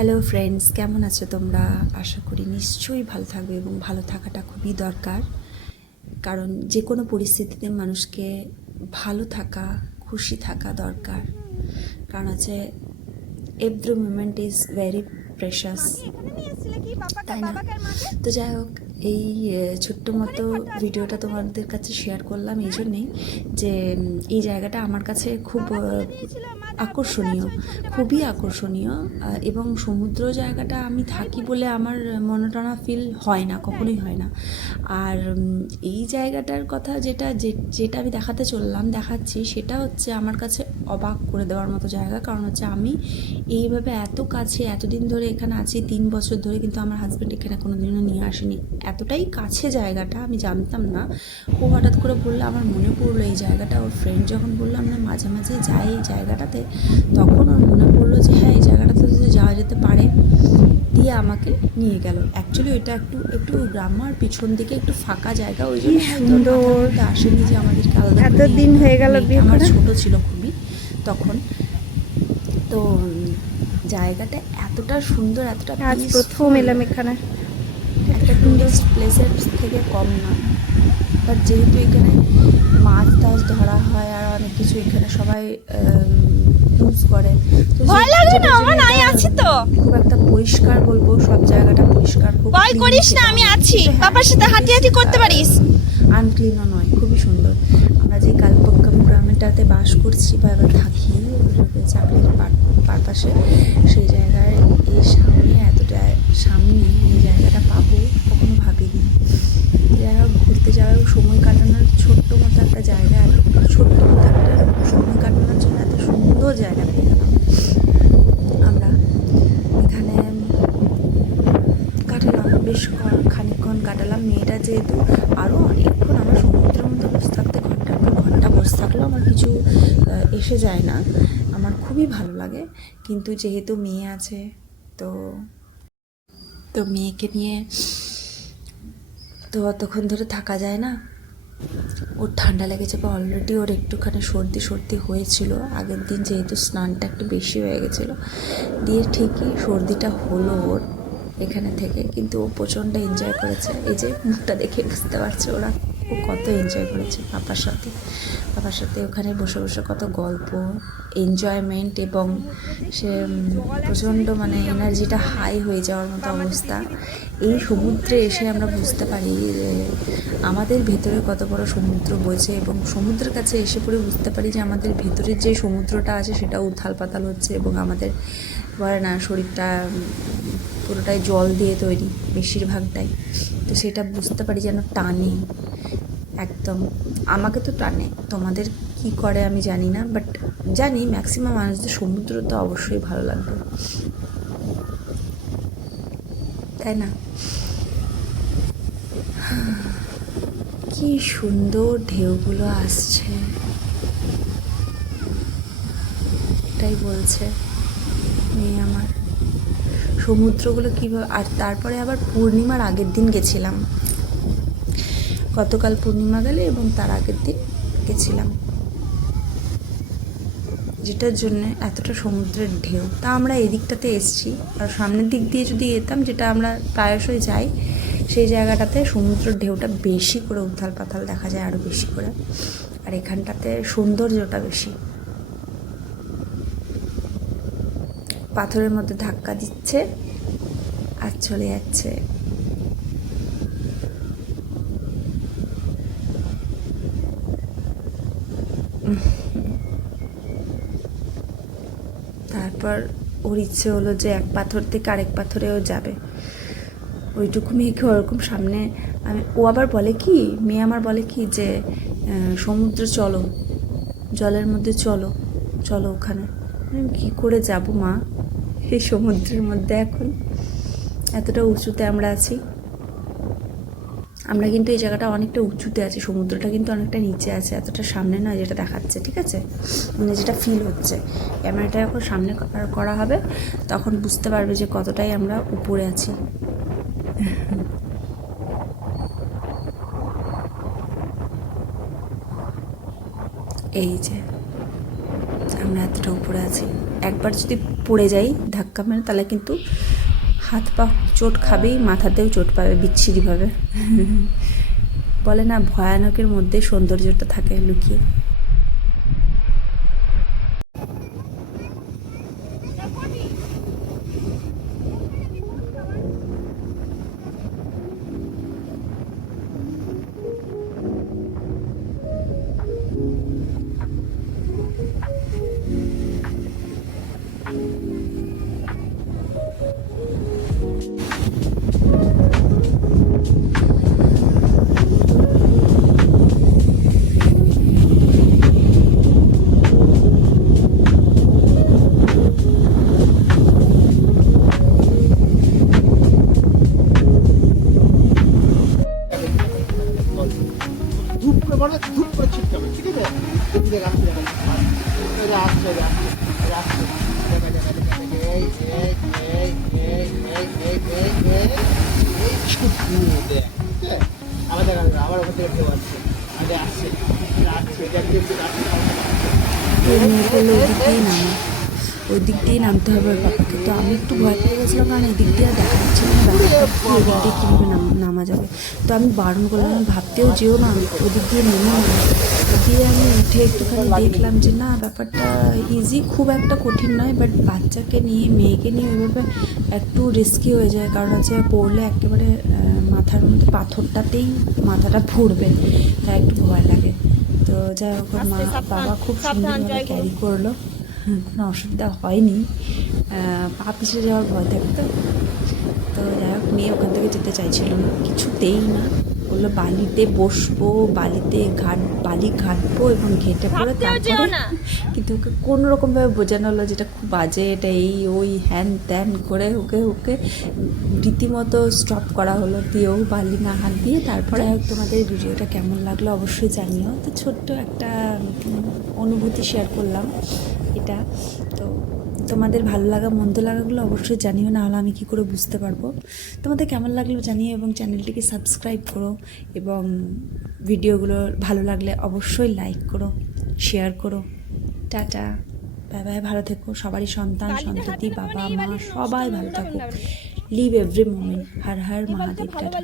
Hello friends, কেমন আছো তোমরা? আশা করি নিশ্চয়ই ভালো থাকবে এবং ভালো থাকাটা খুবই দরকার। কারণ যে কোনো পরিস্থিতিতে মানুষকে ভালো থাকা, খুশি থাকা দরকার। কারণ হচ্ছে every moment is very precious, তাই না? তো যাই হোক, এই ছোট্ট মতো ভিডিওটা তোমাদের কাছে শেয়ার করলাম এই জন্যেই যে এই জায়গাটা আমার কাছে খুব আকর্ষণীয়, খুবই আকর্ষণীয়। এবং সমুদ্র জায়গাটা আমি থাকি বলে আমার মনোটানা ফিল হয় না, কখনোই হয় না। আর এই জায়গাটার কথা যেটা আমি দেখাচ্ছি সেটা হচ্ছে আমার কাছে অবাক করে দেওয়ার মতো জায়গা। কারণ হচ্ছে আমি এইভাবে এত কাছে এতদিন ধরে এখানে আছি, 3 বছর ধরে, কিন্তু আমার হাজব্যান্ড এখানে কোনো দিনও নিয়ে আসেনি। এতটাই কাছে জায়গাটা, আমি জানতাম না। ও হঠাৎ করে বললে আমার মনে পড়লো এই জায়গাটা। ওর ফ্রেন্ড যখন বললো আমরা মাঝে মাঝে যাই এই জায়গাটাতে, তখন ওর মনে পড়লো যে হ্যাঁ, এই জায়গাটাতে যদি যাওয়া যেতে পারে, দিয়ে আমাকে নিয়ে গেল। অ্যাকচুয়ালি ওইটা একটু গ্রামের পিছন দিকে একটু ফাঁকা জায়গা, ওই জন্য সুন্দর আসেনি যে আমাদেরকে আলাদা। এত দিন হয়ে গেল বিয়ে আমার করা। ছোট ছিল খুবই তখন। তো জায়গাটা এতটা সুন্দর, এতটা আজ প্রথম এলাম এখানে। একটা টুরিস্ট প্লেসের থেকে কম না। বাট যেহেতু এখানে মাছ টাছ ধরা হয় আর অনেক কিছু এখানে সবাই ইউজ করে, তো ভয় লাগে না, আমার নাই আছি তো। খুব একটা পরিষ্কার বলবো, সব জায়গাটা পরিষ্কার, খুব ভয় করিস না, আমি আছি। বাবার সাথে হাঁটি করতে পারিস। আনক্লিনও নয়, খুবই সুন্দর। আমরা যে কালপক্কাম গ্রামেটাতে বাস করছি বা এবার থাকি চাকরির পারপাসে, সেই জায়গায় এই সামনে, এতটা সামনে এই জায়গাটা পাবো কখনো ভাবিনি। যাই হোক, ঘুরতে যাওয়ার, সময় কাটানোর ছোট্ট মতো একটা জায়গা, ছোট্ট মতো একটা সময় কাটানোর জন্য এত সুন্দর জায়গা পেয়ে গেলাম আমরা। এখানে কাটালাম, বেশ খানিকক্ষণ কাটালাম। মেয়েটা যেহেতু আরও অনেকক্ষণ, আমরা সমুদ্রের মধ্যে বসে থাকতে ঘন্টা বসে থাকলেও আমার কিছু এসে যায় না, আমার খুবই ভালো লাগে। কিন্তু যেহেতু মেয়ে আছে, তো মেয়েকে নিয়ে তো অতক্ষণ ধরে থাকা যায় না। ওর ঠান্ডা লেগেছে, বা অলরেডি ওর একটুখানি সর্দি হয়েছিল আগের দিন, যেহেতু স্নানটা একটু বেশি হয়ে গেছিলো, দিয়ে ঠিকই সর্দিটা হলো ওর এখানে থেকে। কিন্তু ও প্রচণ্ড এনজয় করেছে, এই যে মুখটা দেখে বুঝতে পারছে ও কত এনজয় করেছে পাপার সাথে ওখানে বসে বসে কত গল্প, এনজয়মেন্ট, এবং সে প্রচণ্ড এনার্জিটা হাই হয়ে যাওয়ার মতো অবস্থা। এই সমুদ্রে এসে আমরা বুঝতে পারি যে আমাদের ভেতরে কত বড় সমুদ্র বইছে, এবং সমুদ্রের কাছে এসে পরে বুঝতে পারি যে আমাদের ভেতরের যে সমুদ্রটা আছে সেটা উথাল পাতাল হচ্ছে, এবং আমাদের বলে না শরীরটা পুরোটাই জল দিয়ে তৈরি বেশিরভাগটাই। তো সেটা বুঝতে পারি যেন টানে একদম। আমাকে তো টানে, তোমাদের কি করে আমি জানি না, বাট জানি ম্যাক্সিমাম মানুষদের সমুদ্র তো অবশ্যই ভালো লাগবে, তাই না? কি সুন্দর ঢেউগুলো আসছে, এটাই বলছে মেয়ে আমার। সমুদ্রগুলো কীভাবে, আর তারপরে আবার পূর্ণিমার আগের দিন গেছিলাম, গতকাল পূর্ণিমা গেলে এবং তার আগের দিন গেছিলাম, যেটার জন্য এতটা সমুদ্রের ঢেউ। তা আমরা এদিকটাতে এসছি, আর সামনের দিক দিয়ে যদি যেতাম, যেটা আমরা প্রায়শই যাই, সেই জায়গাটাতে সমুদ্রের ঢেউটা বেশি করে উথাল পাথাল দেখা যায়, আরও বেশি করে। আর এখানটাতে সৌন্দর্যটা বেশি, পাথরের মধ্যে ধাক্কা দিচ্ছে আর চলে যাচ্ছে। তারপর ওর ইচ্ছে হলো যে এক পাথর থেকে আরেক পাথরেও যাবে। ওইটুকু মেয়েকে ওরকম সামনে, ও আবার বলে কি, মেয়ে আমার বলে কি যে সমুদ্র চলো, জলের মধ্যে চলো ওখানে। কী করে যাব মা এই সমুদ্রের মধ্যে? এখন এতটা উঁচুতে আমরা আছি, আমরা কিন্তু এই জায়গাটা অনেকটা উঁচুতে আছে, সমুদ্রটা কিন্তু অনেকটা নিচে আছে, এতটা সামনে নয় যেটা দেখাচ্ছে, ঠিক আছে? যেটা ফিল হচ্ছে। ক্যামেরাটা যখন সামনে করা হবে তখন বুঝতে পারবে যে কতটাই আমরা উপরে আছি। এই যে আমরা এতটা উপরে আছি। একবার যদি পড়ে যাই ধাক্কা মেরে তাহলে কিন্তু হাত পা চোট খাবেই, মাথাতেও চোট পাবে বিচ্ছিরিভাবে। বলে না ভয়ানকের মধ্যে সৌন্দর্যটা থাকে লুকিয়ে। ধূপ করে বলে ধূপ করে ছিটতে হবে, ঠিক আছে? এদিকে রাখতে হবে, এই যে আসছে, এই যে আসছে, এই যে আসছে। দেখা, দেখা, দেখা, দেখা, এই, এই, এই, এই, এই, এই, এই, এই, এই, ছুটু, দেখ, ঠিক আছে? আবার দেখা যাবে, আবার ওখান থেকে কেউ আসছে, এই যে আসছে, এই যে আসছে, এই যে একটু একটু আসছে, ওই দিক দিয়ে নামতে হবে ওর বাবাকে। তো আমি একটু ভয় পেয়ে গেছিলাম, কারণ এই দিক দিয়ে দেখা যাচ্ছে না ব্যাপারটা, ওই দিক দিয়ে কীভাবে নামা যাবে। তো আমি বারণ করলাম, আমি ভাবতেও যেও না ওই দিক দিয়ে নেমে না। দিয়ে আমি উঠে একটুখানি দেখলাম যে না ব্যাপারটা ইজি, খুব একটা কঠিন নয়, বাট বাচ্চাকে নিয়ে মেয়েকে নিয়ে ওইভাবে একটু রিস্কি হয়ে যায়, কারণ হচ্ছে পড়লে একেবারে মাথার মধ্যে পাথরটাতেই মাথাটা ফুটবে, তাই একটু ভয় লাগে। তো যাই হোক ওর বাবা খুব সুন্দরভাবে ক্যারি করলো, কোনো অসুবিধা হয়নি। পা পিছিয়ে যাওয়ার ভয় থাকতো। তো যাই হোক মেয়ে ওখান থেকে যেতে চাইছিল না, কিছুতেই না, বললো বালিতে বসবো, বালি ঘাটবো এবং ঘেটে পড়ে তারপরে। কিন্তু ওকে কোনো রকমভাবে বোঝানো হলো যেটা খুব বাজে, এটা এই ওই হ্যান ত্যান করে ওকে রীতিমতো স্টপ করা হলো, দিয়েও বালি না হাত দিয়ে। তারপরে তোমাদের ভিডিওটা কেমন লাগলো অবশ্যই জানিও। তো ছোট্ট একটা অনুভূতি শেয়ার করলাম এটা। তো তোমাদের ভালো লাগা মন্দ লাগাগুলো অবশ্যই জানিও, না হলে আমি কী করে বুঝতে পারবো। তোমাদের কেমন লাগলো জানিও এবং চ্যানেলটিকে সাবস্ক্রাইব করো, এবং ভিডিওগুলো ভালো লাগলে অবশ্যই লাইক করো, শেয়ার করো। টাটা, বাই বাই, ভালো থেকো। সবারই সন্তান সন্ততি বাবা মা সবাই ভালো থাকুক। Live every moment. Har Har Mahadev. Tata.